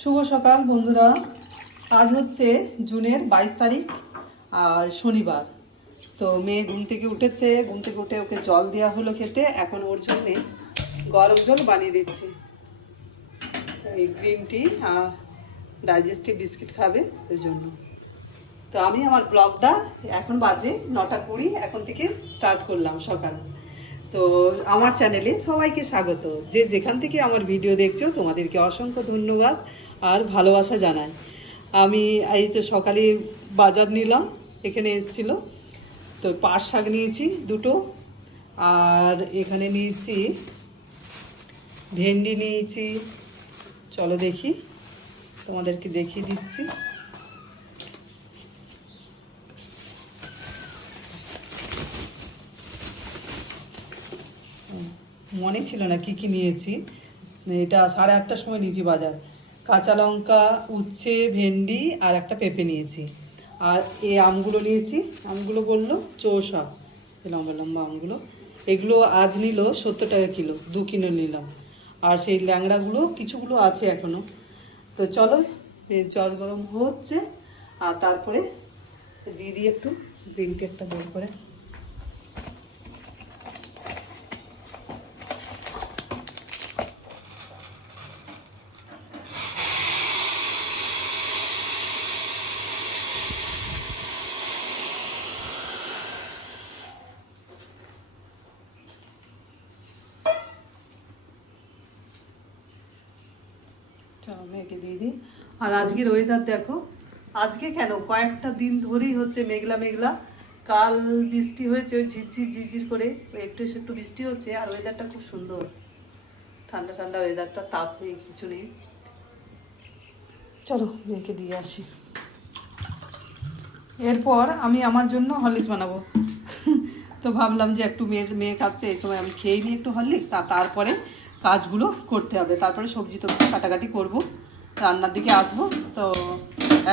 শুভ সকাল বন্ধুরা। আজ হচ্ছে জুনের 22 তারিখ আর শনিবার। তো মেয়ে ঘুম থেকে উঠেছে, ঘুম থেকে উঠে ওকে জল দেওয়া হলো খেতে। এখন ওর জন্যে গরম জল বানিয়ে দিচ্ছি, এই গ্রিন টি আর ডাইজেস্টিভ বিস্কিট খাবে ওই জন্য। তো আমি আমার ব্লগটা এখন বাজে 9:20, এখন থেকে স্টার্ট করলাম সকাল। তো আমার চ্যানেলে সবাইকে স্বাগত। যে যেখান থেকে আমার ভিডিও দেখছো তোমাদেরকে অসংখ্য ধন্যবাদ আর ভালোবাসা জানাই। আমি এই তো সকালে বাজার নিলাম, এখানে এসেছিলো। তো পাট শাক নিয়েছি দুটো, আর এখানে নিয়েছি ভেন্ডি নিয়েছি। চলো দেখি, তোমাদেরকে দেখিয়ে দিচ্ছি। মনে ছিল না কি কি নিয়েছি। এটা 8:30টার সময় নিয়েছি বাজার। কাঁচা লঙ্কা, উচ্ছে, ভেন্ডি আর একটা পেঁপে নিয়েছি। আর এই আমগুলো নিয়েছি, আমগুলো বললো চৌষা, লম্বা লম্বা আমগুলো। এগুলো আজ নিল 70 টাকা কিলো, 2 কিলো নিলাম। আর সেই ল্যাংড়াগুলো কিছুগুলো আছে এখনও। তো চলো, এই জল গরম হচ্ছে আর তারপরে দিয়ে দিই একটু গ্রিন টি একটা বের করে। চলো মেঘে দিয়ে দিই। আর আজকের ওয়েদার দেখো, আজকে কেন কয়েকটা দিন ধরেই হচ্ছে মেঘলা মেঘলা। কাল বৃষ্টি হয়েছে, ওই ঝিরঝির ঝিরঝির করে একটু একটু বৃষ্টি হচ্ছে। আর ওয়েদারটা খুব সুন্দর, ঠান্ডা ঠান্ডা ওয়েদারটা, তাপ নেই কিছু নেই। চলো মেয়েকে দিয়ে আসি। এরপর আমি আমার জন্য হরলিক্স বানাবো। তো ভাবলাম যে একটু মেয়ে খাচ্ছে, এই সময় আমি খেয়ে নিই একটু হরলিক্স, আর তারপরে কাজগুলো করতে হবে। তারপরে সবজি টবজি কাটাকাটি করব, রান্নার দিকে আসবো। তো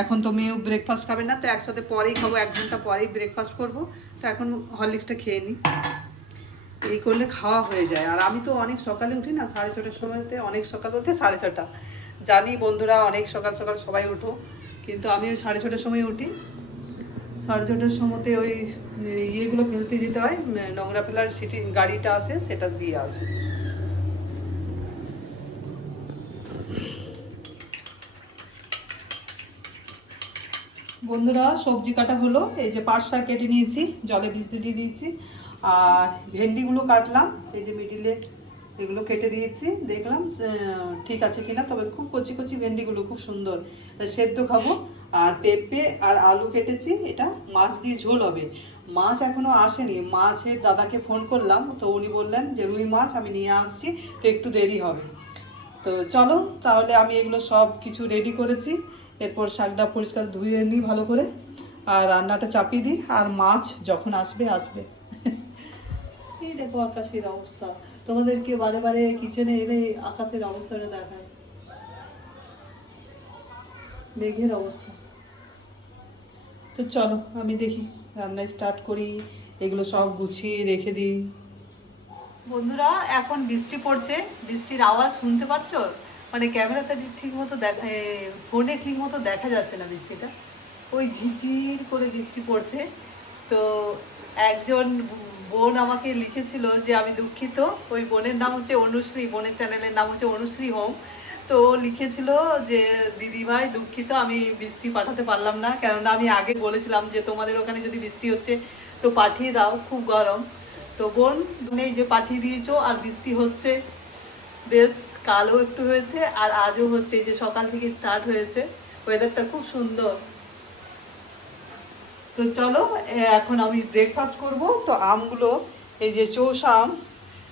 এখন তো মেয়েও ব্রেকফাস্ট খাবে না, তো একসাথে পরেই খাবো, 1 ঘন্টা পরেই ব্রেকফাস্ট করব। তো এখন হরলিক্সটা খেয়ে নিই, এই করলে খাওয়া হয়ে যায়। আর আমি তো অনেক সকালে উঠি না, 6:30টার সময়তে, অনেক সকাল বলতে 6:30। জানি বন্ধুরা অনেক সকাল সকাল সবাই উঠো, কিন্তু আমি ওই 6:30টার সময় উঠি। 6:30টার সময়তে ওই ইয়েগুলো ফেলতে যেতে হয়, নোংরা ফেলার সিটি গাড়িটা আসে, সেটা দিয়ে আসে। বন্ধুরা সবজি কাটা হলো, এই যে পাট শাক কেটে নিয়েছি, জলে ভিজতে দিয়ে দিয়েছি। আর ভেন্ডিগুলো কাটলাম, এই যে মিডিলে এগুলো কেটে দিয়েছি। দেখলাম ঠিক আছে কিনা, তবে খুব কচি কচি ভেন্ডিগুলো, খুব সুন্দর, সেদ্ধ খাবো। আর পেঁপে আর আলু কেটেছি, এটা মাছ দিয়ে ঝোল হবে। মাছ এখনো আসেনি, মাছের দাদাকে ফোন করলাম, তো উনি বললেন যে রুই মাছ আমি নিয়ে আসছি, তো একটু দেরি হবে। তো চলো তাহলে আমি এগুলো সব কিছু রেডি করেছি। এরপর শাকটা পরিষ্কার ধুয়ে নিই ভালো করে, আর রান্নাটা চাপিয়ে দিই, আর মাছ যখন আসবে আসবে। এই দেখো আকাশের অবস্থা, তোমাদেরকে বারে বারে কিচেনে এলে আকাশের অবস্থাটা দেখায়, মেঘের অবস্থা। তো চলো আমি দেখি রান্না স্টার্ট করি, এগুলো সব গুছিয়ে রেখে দিই। বন্ধুরা এখন বৃষ্টি পড়ছে, বৃষ্টির আওয়াজ শুনতে পাচ্ছো? মানে ক্যামেরাতে ঠিক মতো ফোনে ঠিক মতো দেখা যাচ্ছে না বৃষ্টিটা, ওই ঝিরঝির করে বৃষ্টি পড়ছে। তো একজন বোন আমাকে লিখেছিল যে আমি দুঃখিত, ওই বোনের নাম হচ্ছে অনুশ্রী, বোনের চ্যানেলের নাম হচ্ছে অনুশ্রী হোম। তো ও লিখেছিল যে দিদিভাই দুঃখিত, আমি বৃষ্টি পাঠাতে পারলাম না, কেননা আমি আগে বলেছিলাম যে তোমাদের ওখানে যদি বৃষ্টি হচ্ছে তো পাঠিয়ে দাও, খুব গরম। তো বোন তুমি এই যে পাঠিয়ে দিয়েছো, আর বৃষ্টি হচ্ছে বেশ, কালও একটু হয়েছে আর আজও হচ্ছে, এই যে সকাল থেকে স্টার্ট হয়েছে, ওয়েদারটা খুব সুন্দর। তো চলো এখন আমি ব্রেকফাস্ট করব। তো আমগুলো, এই যে চৌষা আম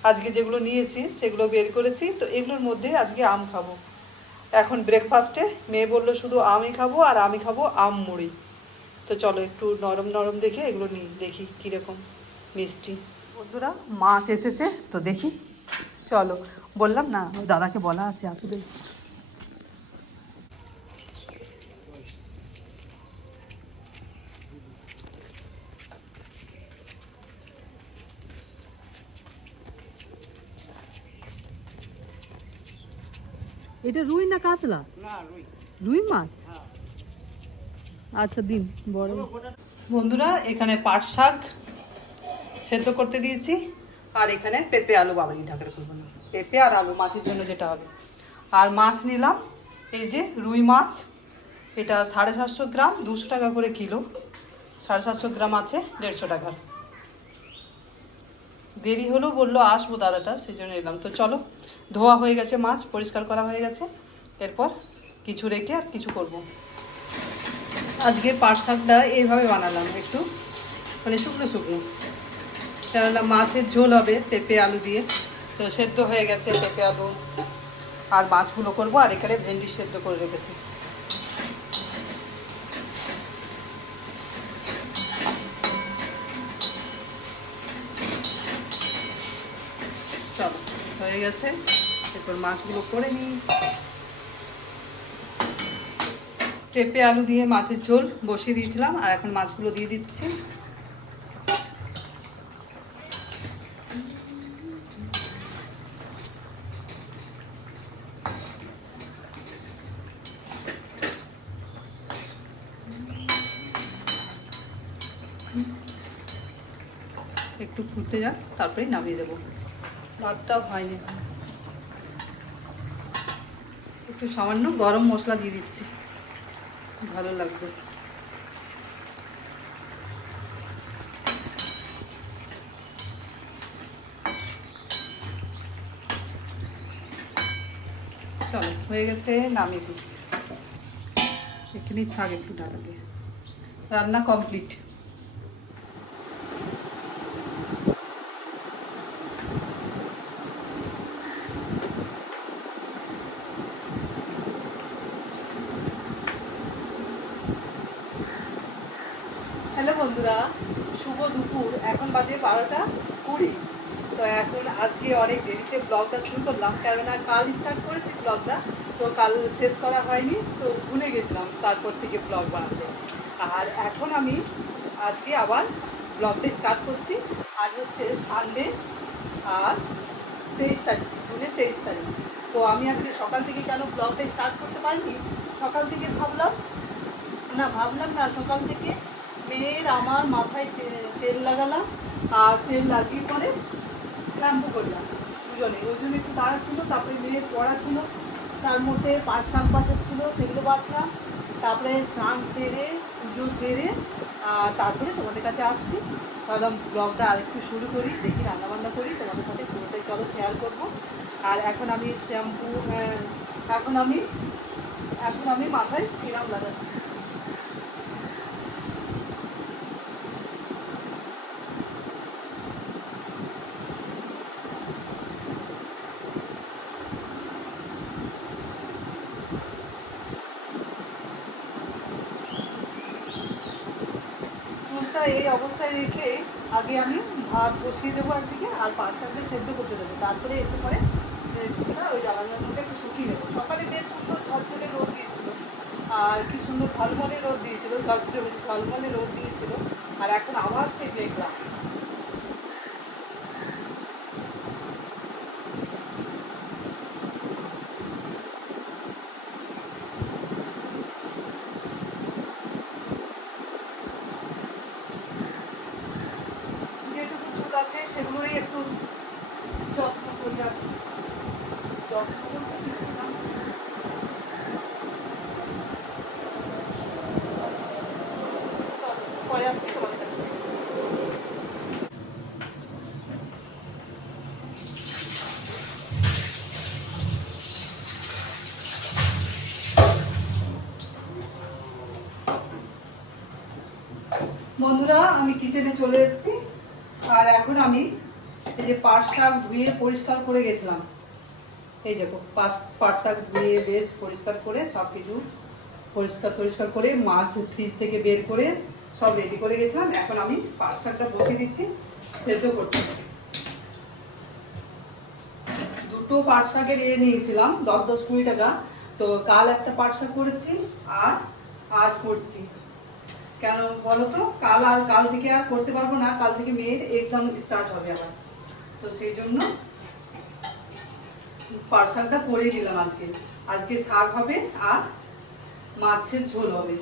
আজকে যেগুলো নিয়েছি সেগুলো বের করেছি, তো এগুলোর মধ্যে আজকে আম খাবো। এখন ব্রেকফাস্টে মেয়ে বললো শুধু আমই খাবো, আর আমি খাবো আম মুড়ি। তো চলো একটু নরম নরম দেখে এগুলো নিই, দেখি কীরকম মিষ্টি। বন্ধুরা মাছ এসেছে, তো দেখি। চলো, বললাম না ওই দাদাকে বলা আছে আসবে। এটা রুই না কাতলা? রুই মাছ। আচ্ছা দিন বড়। বন্ধুরা এখানে পাট শাক সেদ্ধ করতে দিয়েছি, আর এখানে পেঁপে আলু, বাবাই ঢাকাটা করবো না, পেঁপে আর আলু মাছের জন্য যেটা হবে। আর মাছ নিলাম এই যে রুই মাছ, এটা 750 গ্রাম, 200 টাকা করে কিলো। 750 গ্রাম আছে 150 টাকার। দেরি হলো, বললো আসবো দাদাটা, সেই জন্য এলাম। তো চলো, ধোয়া হয়ে গেছে মাছ, পরিষ্কার করা হয়ে গেছে, এরপর কিছু রেখে আর কিছু করব। আজকে পাট শাকটা এইভাবে বানালাম, একটু মানে শুকনো শুকনো, কেননা মাছের ঝোল হবে পেঁপে আলু দিয়ে। তো সেদ্ধ হয়ে গেছে পেঁপে আলু, আর মাছগুলো করবো। আর এখানে ভেন্ডি সেদ্ধ করে রেখেছি। চলো, হয়ে গেছে, এরপর মাছগুলো করে নিই। পেঁপে আলু দিয়ে মাছের ঝোল বসিয়ে দিয়েছিলাম, আর এখন মাছগুলো দিয়ে দিচ্ছি। একটু ফুটতে যাক, তারপরেই নামিয়ে দেবো। ভাতটাও হয়নি, একটু সামান্য গরম মশলা দিয়ে দিচ্ছি, ভালো লাগবে। চলো, হয়ে গেছে, নামিয়ে দিই। এখানেই থাক একটু ঢাকা দিয়ে। রান্না কমপ্লিট। হ্যালো বন্ধুরা, শুভ দুপুর। এখন বাজে 12টা 20। তো এখন আজকে অনেক দেরিতে ব্লগটা শুরু করলাম, কেননা কাল স্টার্ট করেছি ব্লগটা, তো কাল শেষ করা হয়নি, তো ভুলে গেছিলাম তারপর থেকে ব্লগ বানাতে। আর এখন আমি আজকে আবার ব্লগটা স্টার্ট করছি। আজ হচ্ছে সানডে, আর 23 তারিখ, জুনের 23 তারিখ। তো আমি আজকে সকাল থেকে কেন ব্লগটা স্টার্ট করতে পারিনি, সকাল থেকে ভাবলাম না, সকাল থেকে মেয়ের আমার মাথায় তেল লাগালাম, আর তেল লাগিয়ে পরে শ্যাম্পু করলাম দুজনে। ওই জন্য একটু তাড়া ছিল। তারপরে মেয়ের পড়া ছিল, তার মধ্যে পাট শাক বাঁচাচ্ছিল, সেগুলো বাঁচলাম। তারপরে স্নান সেরে, পুজো সেরে, আর তারপরে তোমাদের কাছে আসছি। ভাবলাম ব্লগটা আরেকটু শুরু করি, দেখি রান্নাবান্না করি, তোমাদের সাথে পুরোটাই চলো শেয়ার করবো। আর এখন আমি এখন আমি মাথায় সিরাম লাগাচ্ছি। এই অবস্থায় রেখে আগে আমি ভাত বসিয়ে দেবো একদিকে, আর পাট শাকটা সেদ্ধ করতে দেবো। তারপরে এসে পরে ওই জ্বালানোর মধ্যে একটু শুকিয়ে দেবো। সকালে বেশ সুন্দর ঝরঝরে রোদ দিয়েছিল, আর কি সুন্দর ঝলমলে রোদ দিয়েছিল, ঝলমলে রোদ দিয়েছিল। আর এখন আবার সেই মেঘলা। আছে সেগুলোরই একটু যত্ন করি। আর যত্ন করতে কিছু না, পরে আসছি তোমাদের কাছে। বন্ধুরা আমি কিচেনে চলে এসেছি, আর এখন আমি এই যে পাট শাক ধুয়ে পরিষ্কার করে গেছিলাম, এই দেখো পাট শাক ধুয়ে বেশ পরিষ্কার করে সব কিছু পরিষ্কার করে মাছ ফ্রিজ থেকে বের করে সব রেডি করে গেছিলাম। এখন আমি পাট শাকটা বসিয়ে দিচ্ছি সেদ্ধ করতে। দুটো পাট শাকের নিয়েছিলাম 10-20 টাকা। তো কাল একটা পাট শাক করেছি, আর আজ করছি। কেন বলো তো, কাল থেকে আর করতে পারবো না, কাল থেকে মেয়ের এক্সাম স্টার্ট হবে আবার। তো সেই জন্য পাট শাকটা করে দিলাম আজকে। আজকে শাক হবে আর মাছের ঝোল হবে।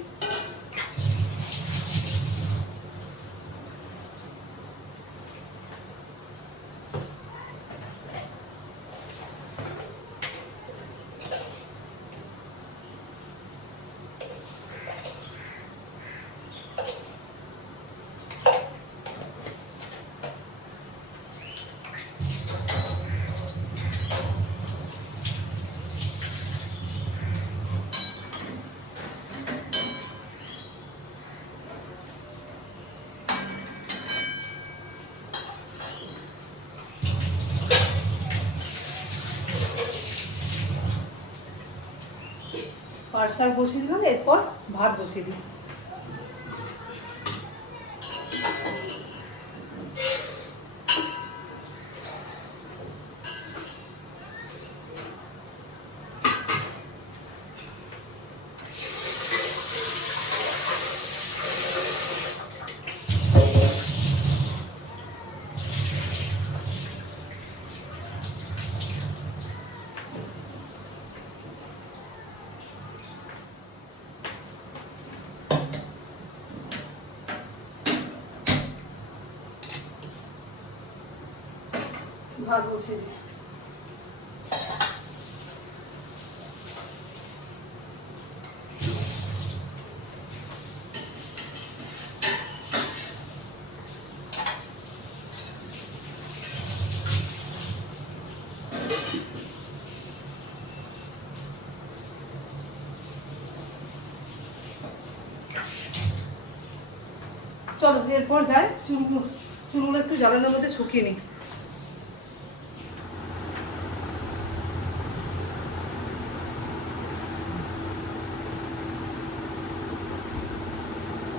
পাট শাক বসিয়ে দিলাম, এরপর ভাত বসিয়ে দিই। ভাত বসিয়ে দিই। চলো এরপর যাই, চুলগুলো একটু জ্বালানোর মধ্যে শুকিয়ে নিই।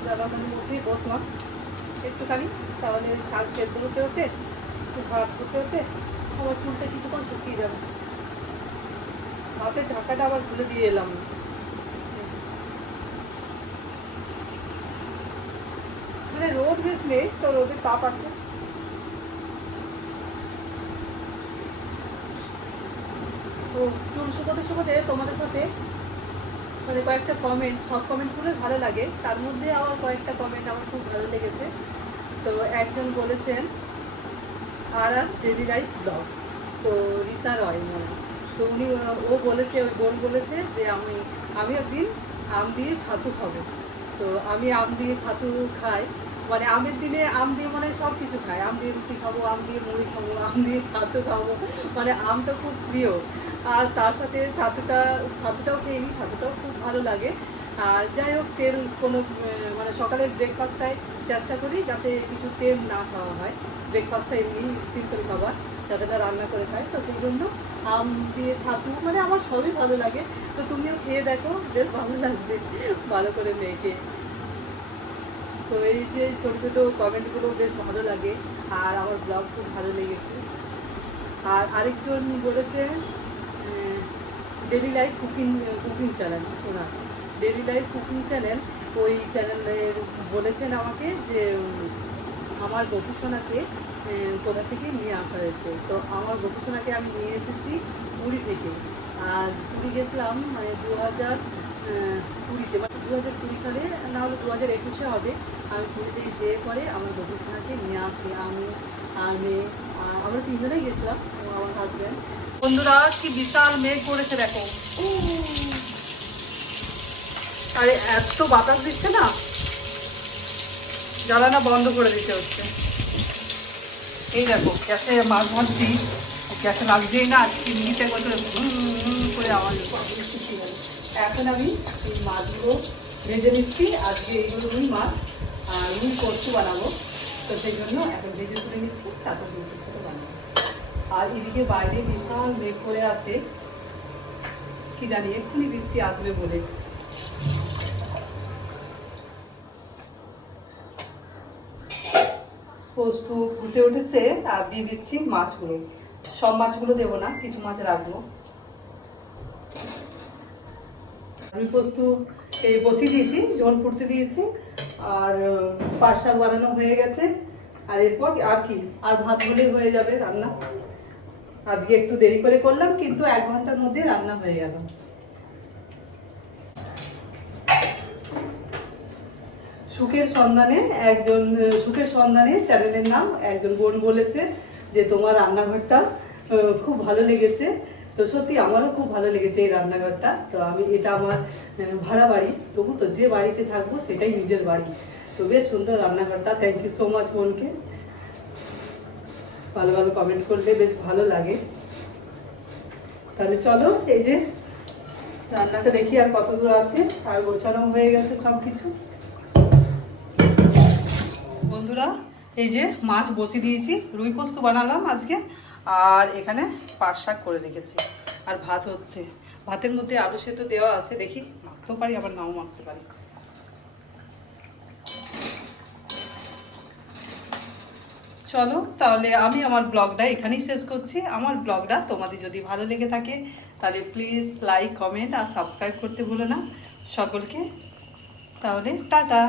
জ্বালানোর মধ্যেই বসলাম একটুখানি, তাহলে শাক সেদ্ধ হতে হতে একটু ভাত হতে হতে আমার চুলটা কিছুক্ষণ শুকিয়ে যাবে। ভাতের ঢাকাটা আবার খুলে দিয়ে এলাম। মানে রোদ বেশ নেই তো, রোদের তাপ আছে। তো চুল শুকোতে শুকোতে তোমাদের সাথে মানে কয়েকটা কমেন্ট, সব কমেন্টগুলো ভালো লাগে, তার মধ্যে আমার কয়েকটা কমেন্ট আমার খুব ভালো লেগেছে। তো একজন বলেছেন আর ডেলি লাইফ ব্লগ, তো রীতা রয় মনে, তো উনি ও বলেছে, ওই বোন বলেছে যে আমি একদিন আম দিয়ে ছাতু খাবো। তো আমি আম দিয়ে ছাতু খাই, মানে আমের দিনে আম দিয়ে মানে সব কিছু খাই, আম দিয়ে রুটি খাবো, আম দিয়ে মুড়ি খাবো, আম দিয়ে ছাতু খাবো, মানে আমটা খুব প্রিয়। আর তার সাথে ছাতুটাও খেয়ে নিই, ছাতুটাও খুব ভালো লাগে। আর যাই হোক, তেল কোনো মানে সকালের ব্রেকফাস্টটায় চেষ্টা করি যাতে কিছু তেল না খাওয়া হয়, ব্রেকফাস্টটা এমনি সিম্পল খাবার যাতে রান্না করে খাই। তো সেই জন্য আম দিয়ে ছাতু মানে আমার সবই ভালো লাগে। তো তুমিও খেয়ে দেখো, বেশ ভালো লাগবে ভালো করে মেখে। তো এই যে ছোটো ছোটো কমেন্টগুলো বেশ ভালো লাগে, আর আমার ব্লগ খুব ভালো লেগেছে। আর আরেকজন বলেছে ডেলি লাইফ কুকিং চ্যানেল, ওনার ডেলি লাইফ কুকিং চ্যানেল, ওই চ্যানেলের বলেছেন আমাকে যে আমার গোপুসোনাকে কোথা থেকে নিয়ে আসা হয়েছে। তো আমার গোপুসোনাকে আমি নিয়ে এসেছি পুরী থেকে। আর পুরী গেছিলাম মানে 2020-তে, মানে 2020 সালে, না হলে 2021-এ হবে। আমি পুরীতে যেয়ে পরে আমার গোপুসোনাকে নিয়ে আসি, আমি আর মেয়ে, আমরা তিনজনেই গেছিলাম, আমার হাজব্যান্ড। বন্ধুরা কি বিশাল মেঘ করেছে দেখো, আরে এত বাতাস দিচ্ছে না, জ্বালানা বন্ধ করে দিতে হচ্ছে। এই দেখো গ্যাসে মাছ ভাজছি, গ্যাসে লাগছেই না, চিমনিতে করে আওয়াজ। এখন আমি এই মাছগুলো ভেজে নিচ্ছি, আজকে এইগুলো রুই মাছ আর রুই কচু বানাবো, তো সেই জন্য এখন ভেজে তুলে নিচ্ছি, তারপর রুই কচুটা বানাবো। আর এদিকে বাইরে বিশাল মেঘ করে আছে, কি জানি এক্ষুনি বৃষ্টি আসবে বলে। পোস্ত ফুটে উঠেছে, আর দিয়ে দিচ্ছি মাছগুলো। সব মাছগুলো দেবো না, কিছু মাছ রাখবো। রুই পোস্ত এই বসিয়ে দিয়েছি, ঝোল ফুটতে দিয়েছি, আর পাট শাক বানানো হয়ে গেছে। আর এরপর আর কি, আর ভাত হলেই হয়ে যাবে রান্না। আজকে একটু দেরি করে করলাম, কিন্তু 1 ঘন্টার মধ্যে রান্না হয়ে গেল। সুখের সন্ধানে একজন, সুখের সন্ধানে চ্যানেলের নাম, একজন বোন বলেছে যে তোমার রান্নাঘরটা খুব ভালো লেগেছে। তো সত্যি আমারও খুব ভালো লেগেছে এই রান্নাঘরটা। তো আমি, এটা আমার ভাড়া বাড়ি, তবু তো যে বাড়িতে থাকবো সেটাই নিজের বাড়ি। তো বেশ সুন্দর রান্নাঘরটা। থ্যাংক ইউ সো মাচ বোনকে। ভালো ভালো কমেন্ট করলে বেশ ভালো লাগে। তাহলে চলো, এই যে রান্নাটা দেখি আর কত দূর আছে, আর গোছানো হয়ে গেছে সব কিছু। বন্ধুরা, এই যে মাছ বসিয়ে দিয়েছি, রুই পোস্ত বানালাম আজকে, আর এখানে পাট শাক করে রেখেছি, আর ভাত হচ্ছে। ভাতের মধ্যে আলু সেদ্ধ দেওয়া আছে, দেখি মাখতেও পারি আবার নাও মাখতে পারি। চলো তাহলে আমি আমার ব্লগটা এখানেই শেষ করছি। আমার ব্লগটা তোমাদের যদি ভালো লেগে থাকে তাহলে প্লিজ লাইক, কমেন্ট আর সাবস্ক্রাইব করতে ভুলো না সকলকে। তাহলে টাটা।